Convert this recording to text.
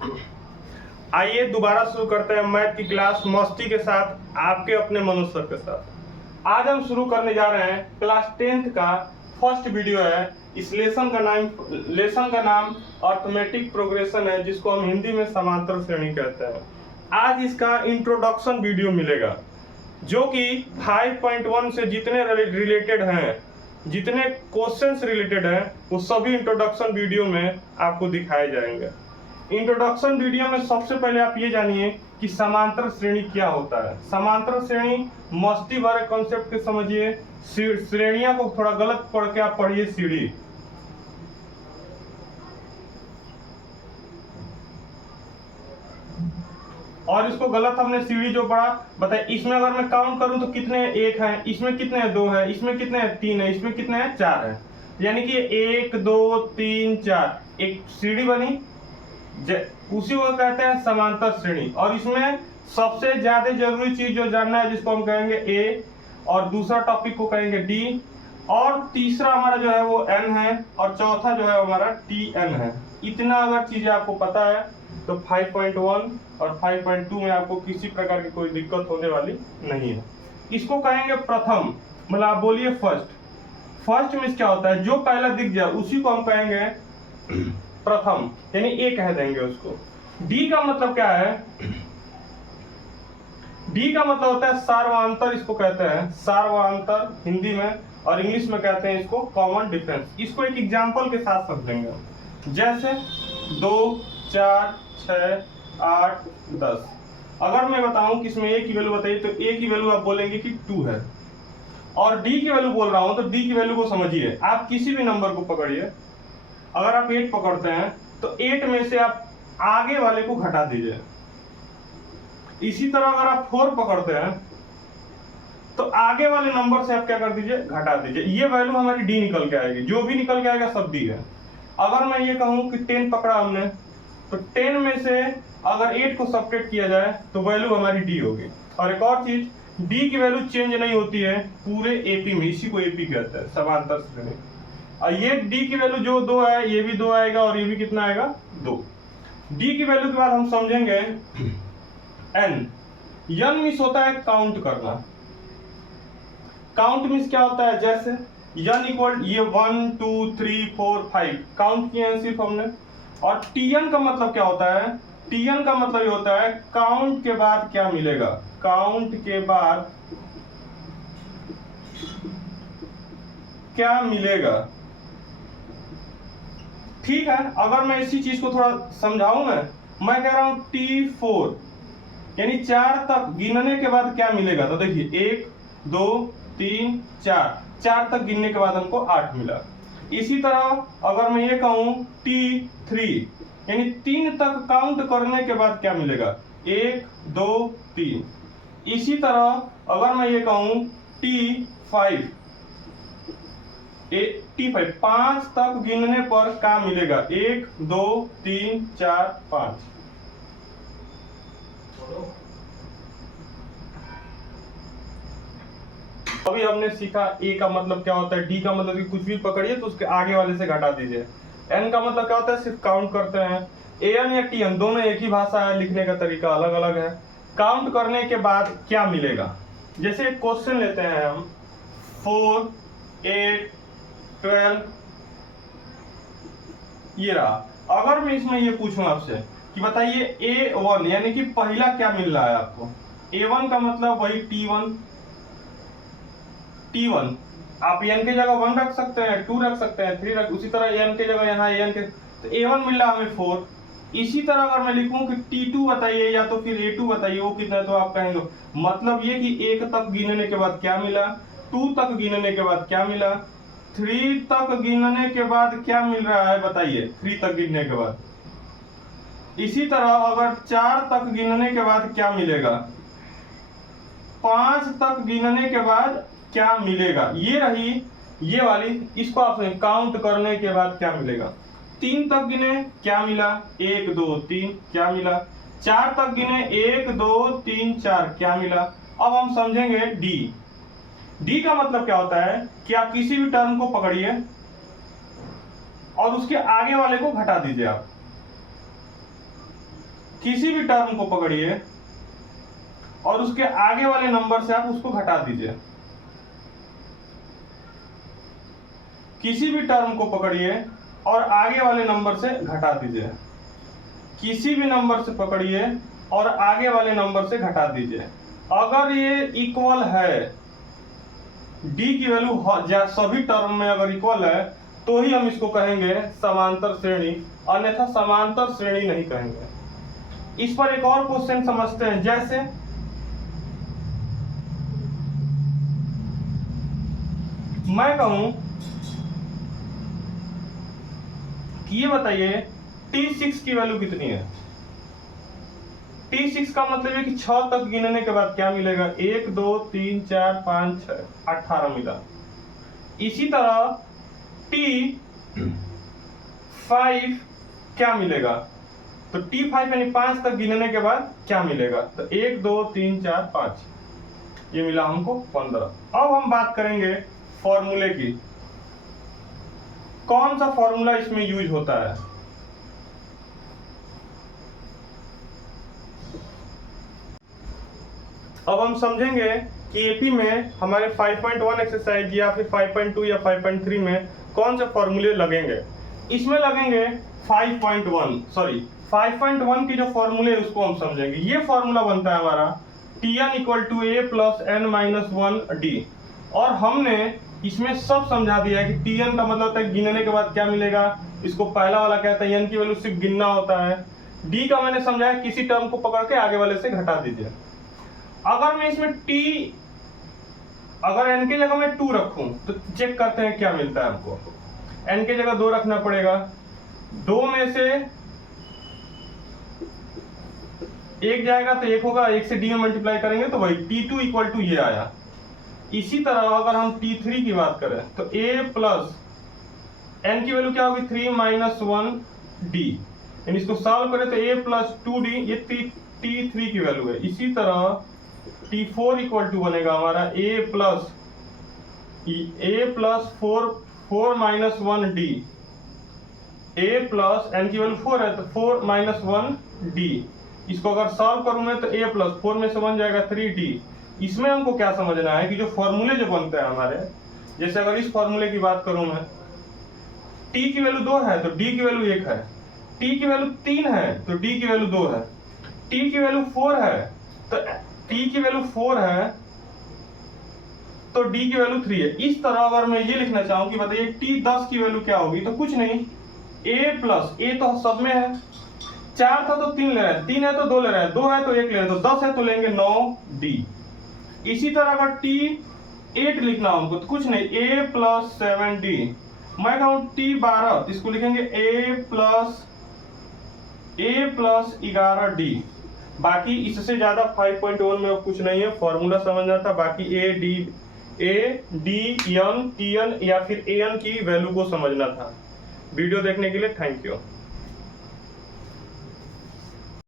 आइए दोबारा शुरू करते हैं मैथ की क्लास मस्ती के साथ, आपके अपने मनोज सर के साथ। आज हम शुरू करने जा रहे हैं क्लास 10th का फर्स्ट वीडियो है। इस लेसन का नाम अर्थमेटिक प्रोग्रेशन है, जिसको हम हिंदी में समांतर श्रेणी कहते हैं। आज इसका इंट्रोडक्शन वीडियो मिलेगा, जो कि 5.1 से जितने रिलेटेड हैं, जितने क्वेश्चंस रिलेटेड हैं, वो सभी इंट्रोडक्शन वीडियो में आपको दिखाए जाएंगे। इंट्रोडक्शन वीडियो में सबसे पहले आप ये जानिए कि समांतर श्रेणी क्या होता है। समांतर श्रेणी मस्ती भरे कॉन्सेप्ट के समझिए। श्रेणियां को थोड़ा गलत पढ़ के आप पढ़िए सीढ़ी। और इसको गलत हमने सीढ़ी जो पढ़ा बताइए, इसमें अगर मैं काउंट करूं तो कितने एक हैं, इसमें कितने दो हैं, इसमें कितने तीन है, इसमें कितने हैं चार है। यानी कि 1 2 3 4 एक सीढ़ी बनी, उसी को कहते हैं समांतर श्रेणी। और इसमें सबसे ज्यादा जरूरी चीज जो जानना है, जिसको हम कहेंगे ए, और दूसरा टॉपिक को कहेंगे डी, और तीसरा हमारा जो है वो एन है, और चौथा जो है हमारा टी एन है। इतना अगर चीजें आपको पता है तो 5.1 और 5.2 में आपको किसी प्रकार की कोई दिक्कत होने वाली नहीं है। इसको कहेंगे प्रथम, मतलब आप बोलिए फर्स्ट। फर्स्ट में क्या होता है, जो पहला दिख जाए उसी को हम कहेंगे प्रथम, यानी ए कह देंगे उसको। डी का मतलब क्या है? डी का मतलब होता है सार्वंतर, इसको कहते हैं सार्वंतर हिंदी में, और इंग्लिश में कहते हैं इसको कॉमन डिफरेंस। इसको एक एग्जांपल के साथ समझेंगे, जैसे 2 4 6 8 10। अगर मैं बताऊं कि इसमें ए की वैल्यू बताइए, तो ए की वैल्यू आप बोलेंगे कि 2 है, और डी की वैल्यू बोल रहा हूं तो डी की वैल्यू को समझिए। आप किसी भी नंबर को पकड़िए, अगर आप 8 पकड़ते हैं तो 8 में से आप आगे वाले को घटा दीजिए। इसी तरह अगर आप 4 पकड़ते हैं तो आगे वाले नंबर से आप क्या कर दीजिए, घटा दीजिए। ये वैल्यू हमारी डी निकल के आएगी, जो भी निकल के आएगा सब डी है। अगर मैं ये कहूं कि 10 पकड़ा हमने, तो 10 में से अगर 8 को सब्ट्रैक्ट किया जाए तो वैल्यू हमारी डी होगी। और एक और चीज, डी की वैल्यू चेंज नहीं होती है पूरे एपी में, इसी को एपी कहते हैं समांतर श्रेणी। और ये डी की वैल्यू जो 2 है, ये भी 2 आएगा, और ये भी कितना आएगा 2। डी की वैल्यू के बाद हम समझेंगे एन। एन मीन्स होता है काउंट करना। काउंट मीन्स क्या होता है, जैसे एन इक्वल ये 1 2 3 4 5 काउंट किए हैं सिर्फ हमने। और टीएन का मतलब क्या होता है? टीएन का मतलब ये होता है काउंट के बाद क्या मिलेगा, काउंट के बाद क्या मिलेगा। ठीक है, अगर मैं इसी चीज को थोड़ा समझाऊं, मैं कह रहा हूं T4 यानी 4 तक गिनने के बाद क्या मिलेगा। तो देखिए 1 2 3 4 तक गिनने के बाद हमको 8 मिला। इसी तरह अगर मैं ये कहूं T3 यानी 3 तक काउंट करने के बाद क्या मिलेगा, 1 2 3। इसी तरह अगर मैं ये कहूं T5 5 तक गिनने पर क्या मिलेगा, 1 2 3 4 5। अभी हमने सीखा ए का मतलब क्या होता है, डी का मतलब कि कुछ भी पकड़िए तो उसके आगे वाले से घटा दीजिए। एन का मतलब क्या होता है, सिर्फ काउंट करते हैं। एन या टीएन दोनों एक ही भाषा है, लिखने का तरीका अलग अलग है। काउंट करने के बाद क्या मिलेगा, जैसे एक क्वेश्चन लेते हैं हम, 4 8 12 ये रहा। अगर मैं इसमें ये पूछूं आपसे कि बताइए A1 यानी कि पहला क्या मिल रहा है आपको, A1 का मतलब वही T1 आप n की जगह 1 रख सकते हैं, 2 रख सकते हैं, 3 रख, उसी तरह n की जगह यहाँ n के, तो A1 मिल रहा हमें 4। इसी तरह अगर मैं लिखूं कि T2 बताइए या तो फिर A2 बताइए, वो कितना है, तो आप कहेंगे मतलब ये कि 1 तक गिनने के बाद क्या मिला, 2 तक गिनने के बाद क्या मिला, 3 तक गिनने के बाद क्या मिल रहा है बताइए, 3 तक गिनने के बाद। इसी तरह अगर 4 तक गिनने के बाद क्या मिलेगा, 5 तक गिनने के बाद क्या मिलेगा, ये रही ये वाली। इसको आप काउंट करने के बाद क्या मिलेगा, 3 तक गिने क्या मिला, 1 2 3 क्या मिला, 4 तक गिने 1 2 3 4 क्या मिला। अब हम समझेंगे डी। डी का मतलब क्या होता है कि आप किसी भी टर्म को पकड़िए और उसके आगे वाले को घटा दीजिए आप। किसी भी टर्म को पकड़िए और उसके आगे वाले नंबर से आप उसको घटा दीजिए। किसी भी टर्म को पकड़िए और आगे वाले नंबर से घटा दीजिए। किसी भी नंबर से पकड़िए और आगे वाले नंबर से घटा दीजिए। अगर ये इक्वल है, डी की वैल्यू सभी टर्म में अगर इक्वल है तो ही हम इसको कहेंगे समांतर श्रेणी, अन्यथा समांतर श्रेणी नहीं कहेंगे। इस पर एक और क्वेश्चन समझते हैं। जैसे मैं कहूं कि ये बताइए T6 की वैल्यू कितनी है। T6 का मतलब है कि 6 तक गिनने के बाद क्या मिलेगा, 1 2 3 4 5 6 18 मिला। इसी तरह T5 क्या मिलेगा, तो T5 यानी 5 तक गिनने के बाद क्या मिलेगा, तो 1 2 3 4 5, ये मिला हमको 15। अब हम बात करेंगे फॉर्मूले की। कौन सा फॉर्मूला इसमें यूज होता है। अब हम समझेंगे कि एपी में हमारे 5.1 एक्सरसाइज या फिर 5.2 या 5.3 में कौन से फॉर्मूले लगेंगे। इसमें लगेंगे 5.1 की जो फॉर्मूले है उसको हम समझेंगे। ये फॉर्मूला बनता है हमारा Tn equal to a plus n minus 1d, और हमने इसमें सब समझा दिया है कि Tn का मतलब होता है गिनने के बाद क्या मिलेगा, इसको पहला वाला कहता है। n की वैल्यू सिर्फ गिनना होता है। d का मैंने समझाया किसी टर्म को पकड़ के आगे वाले से घटा दीजिए। अगर मैं इसमें अगर n की जगह मैं 2 रखूं तो चेक करते हैं क्या मिलता है हमको। n की जगह 2 रखना पड़ेगा। 2 में से 1 जाएगा तो 1 होगा, 1 से d में मल्टीप्लाई करेंगे तो वही T2 इक्वल टू ये आया। इसी तरह अगर हम T3 की बात करें तो a प्लस n की वैल्यू क्या होगी 3 माइनस 1d, यानी इसको सॉल्व करें तो a प्लस 2d, ये T3 की वैल्यू है। इसी तरह T4 इक्वल टू बनेगा हमारा a plus 4 minus 1d, a plus n की वैल्यू 4 है तो 4 माइनस 1d, इसको अगर सॉल्व करूं मैं तो a प्लस 4 में से बन जाएगा 3d। इसमें हमको क्या समझना है कि जो फॉर्मूले जो बनते हैं हमारे, जैसे अगर इस फॉर्मूले की बात करूं मैं, t की वैल्यू 2 है तो d की वैल्यू 1 है, t की वैल्यू 3 है तो d की वैल्यू 2 है, t की वैल्यू 4 है तो t की वैल्यू 4 है तो d की वैल्यू 3 है। इस तरह अगर मैं ये लिखना चाहूं कि बताइए T10 की वैल्यू क्या होगी, तो कुछ नहीं, a प्लस a तो सब में है, 4 था तो 3 ले रहे हैं, 3 है तो 2 ले रहे हैं, 2 है तो 1 ले रहे हैं, तो 10 है तो लेंगे 9d। इसी तरह अगर T8 लिखना हमको तो कुछ नहीं, a प्लस 7d। मैं कहूं T12 तो इसको लिखेंगे a प्लस 11d। बाकी इससे ज्यादा 5.1 में कुछ नहीं है, फॉर्मूला समझना था। बाकी a d n tn या फिर an की वैल्यू को समझना था। वीडियो देखने के लिए थैंक यू।